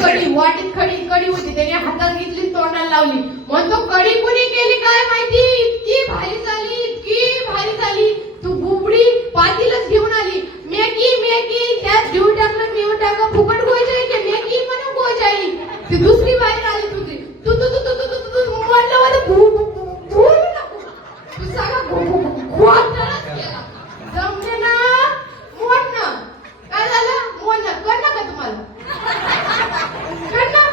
कढी वाटीत कढी होती, त्याने हातात घेतली तोंडाला लावली. म्हणतो कढी कुणी केली काय माहिती, इतकी भारी झाली, इतकी भारी झाली. तू बुबडी पातीलच घेऊन आली. मॅगी त्यात घेऊ टाकलं, मी टाकलं, फुकट गोजाई की मॅगी म्हणून गोजाई. ती दुसरी बाहेर आली तुझी. तू तू तू तू तू तू तू म्हणलं मला भूल नको. तू सगळा गोंधळच केला. जमले ना मोडणं. काय झालं मोडणं कळलं का तुम्हाला? कळलं?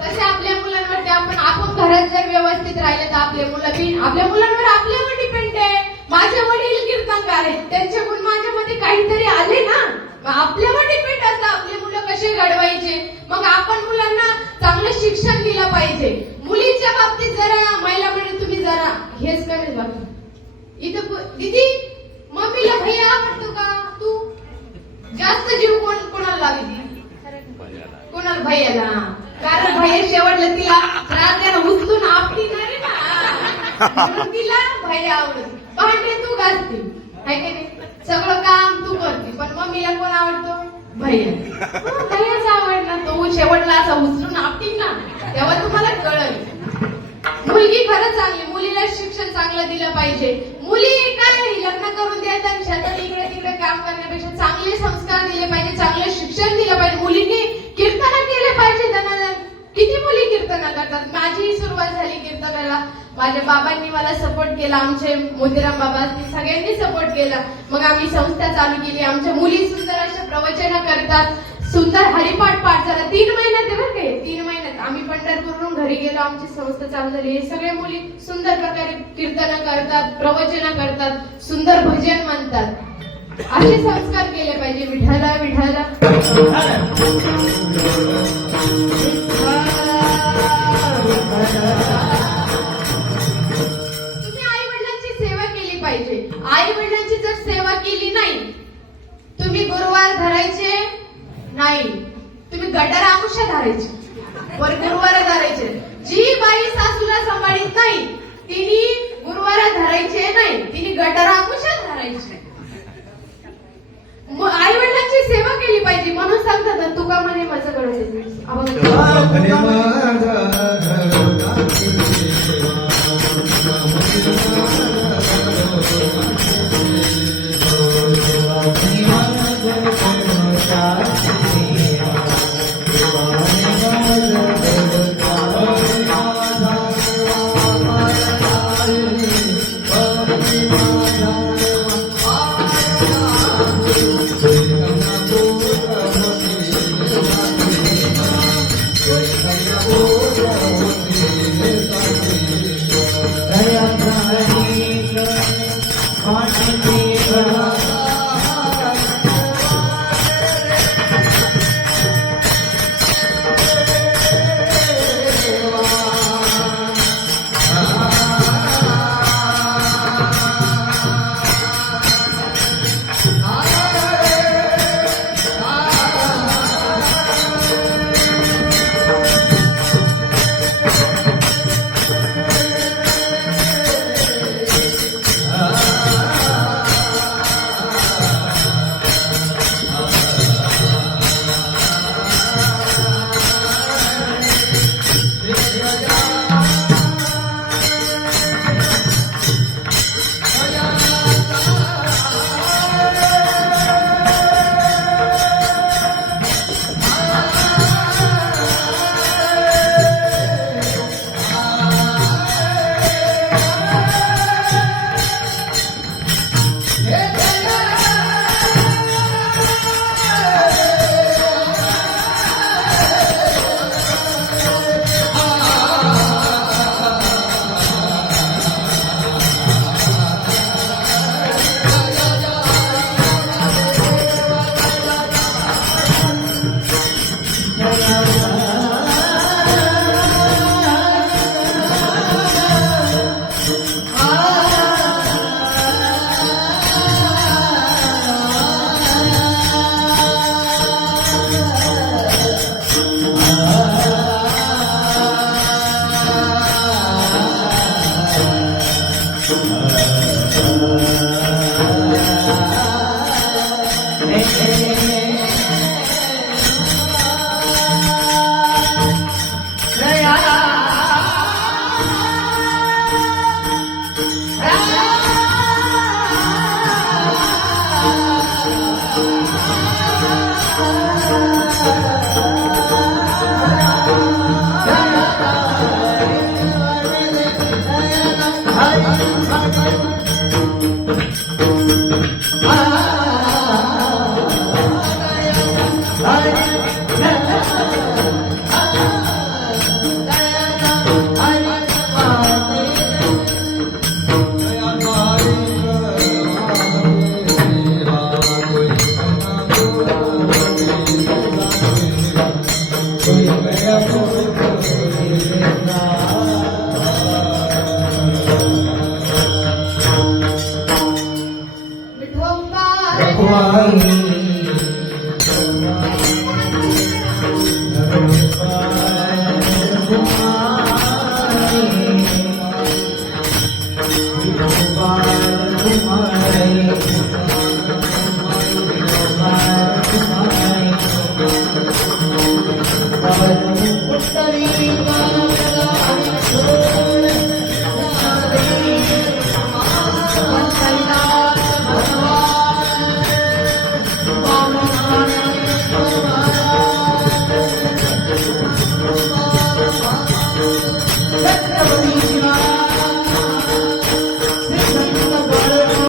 तसे आपल्या मुलांवरती आपण घरात जर व्यवस्थित राहिले तर आपल्या मुलांवर आपल्यावर डिपेंड आहे. माझे वडील कीर्तनकार आहेत, त्यांचे गुण माझ्यामध्ये काहीतरी आले ना, आपल्यावर डिपेंड असतं आपले मुलं कसे घडवायचे. मग आपण मुलांना चांगलं शिक्षण दिलं पाहिजे. मुलींच्या बाबतीत जरा महिला म्हणजे तुम्ही जरा हेच करेल बाकी इथं दीदी मम्मीला भैया आवडतो का? तू जास्त जीव कोणाला लावली? कोणाला? भैयाला. कारण भैया शेवटला तिला रात्याला उचलून आपली नाही ना, तिला भैया आवडतो. भांडे तू घासते आहे की नाही, सगळं काम तू करते, पण मम्मीला कोण आवडतो? भैया. भैयाच आवडला. तो शेवटला असा उचलून आपटी ना, तेव्हा तुम्हाला कळेल. मुलगी खरंच चांगली, मुलीला शिक्षण चांगलं दिलं पाहिजे. मुली काय लग्न करून द्यायचं शेतात इकडे तिकडे काम करण्यापेक्षा चांगले संस्कार दिले पाहिजे, चांगलं शिक्षण दिलं पाहिजे. मुलींनी कीर्तन केले पाहिजे. त्यांना किती मुली कीर्तन करतात. माझी सुरुवात झाली कीर्तनाला, माझ्या बाबांनी मला सपोर्ट केला, आमचे मोतीराम बाबा सगळ्यांनी सपोर्ट केला. मग आम्ही संस्था चालू केली. आमच्या मुली सुंदर अशा प्रवचन करतात, सुंदर हरिपाठ पाठ झाला. 3 महिन्यात बरं काय, 3 महिन्यात आम्ही पंढरपूरहून घरी गेलो, आमची संस्था चालू झाली. हे सगळे मुली सुंदर प्रकारे कीर्तन करतात, प्रवचन करतात, सुंदर भजन म्हणतात. असे संस्कार केले पाहिजे. विठाला विठाला तुम्ही आई वडिलांची सेवा केली पाहिजे. आई वडिलांची जर सेवा केली नाही, तुम्ही गुरुवार धरायचे नाही, तुम्ही गटार आमुष्या धरायचे, वर गुरुवार धरायचे. जी बाई सासूला सांभाळीत नाही तिने गुरुवार धरायचे नाही, तिने गटार आमुष्या धरायचे. आई वडिलांची सेवा केली पाहिजे. म्हणून सांगतात ना, तुका म्हणे माझं कळत Oh ईश्वर